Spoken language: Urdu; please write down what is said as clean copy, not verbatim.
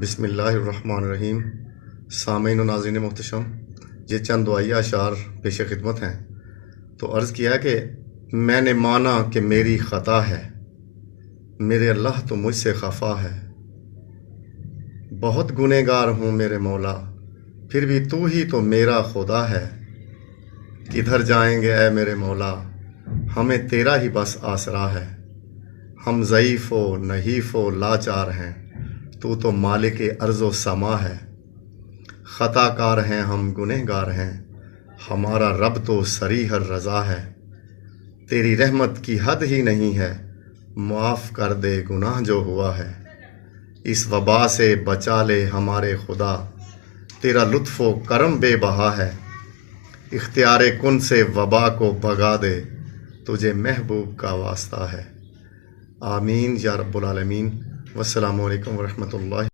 بسم اللہ الرحمن الرحیم۔ سامعین و ناظرین محتشم، یہ چند دعائیہ اشعار پیش خدمت ہیں۔ تو عرض کیا کہ میں نے مانا کہ میری خطا ہے، میرے اللہ تو مجھ سے خفا ہے۔ بہت گنہگار ہوں میرے مولا، پھر بھی تو ہی تو میرا خدا ہے۔ کدھر جائیں گے اے میرے مولا، ہمیں تیرا ہی بس آسرا ہے۔ ہم ضعیف و نحیف و لاچار ہیں، تو تو مالک ارض و سما ہے۔ خطا کار ہیں ہم، گنہگار ہیں، ہمارا رب تو صریح الرضا ہے۔ تیری رحمت کی حد ہی نہیں ہے، معاف کر دے گناہ جو ہوا ہے۔ اس وبا سے بچا لے ہمارے خدا، تیرا لطف و کرم بے بہا ہے۔ اختیار کن سے وبا کو بھگا دے، تجھے محبوب کا واسطہ ہے۔ آمین یا رب العالمین۔ والسلام علیکم ورحمۃ اللہ۔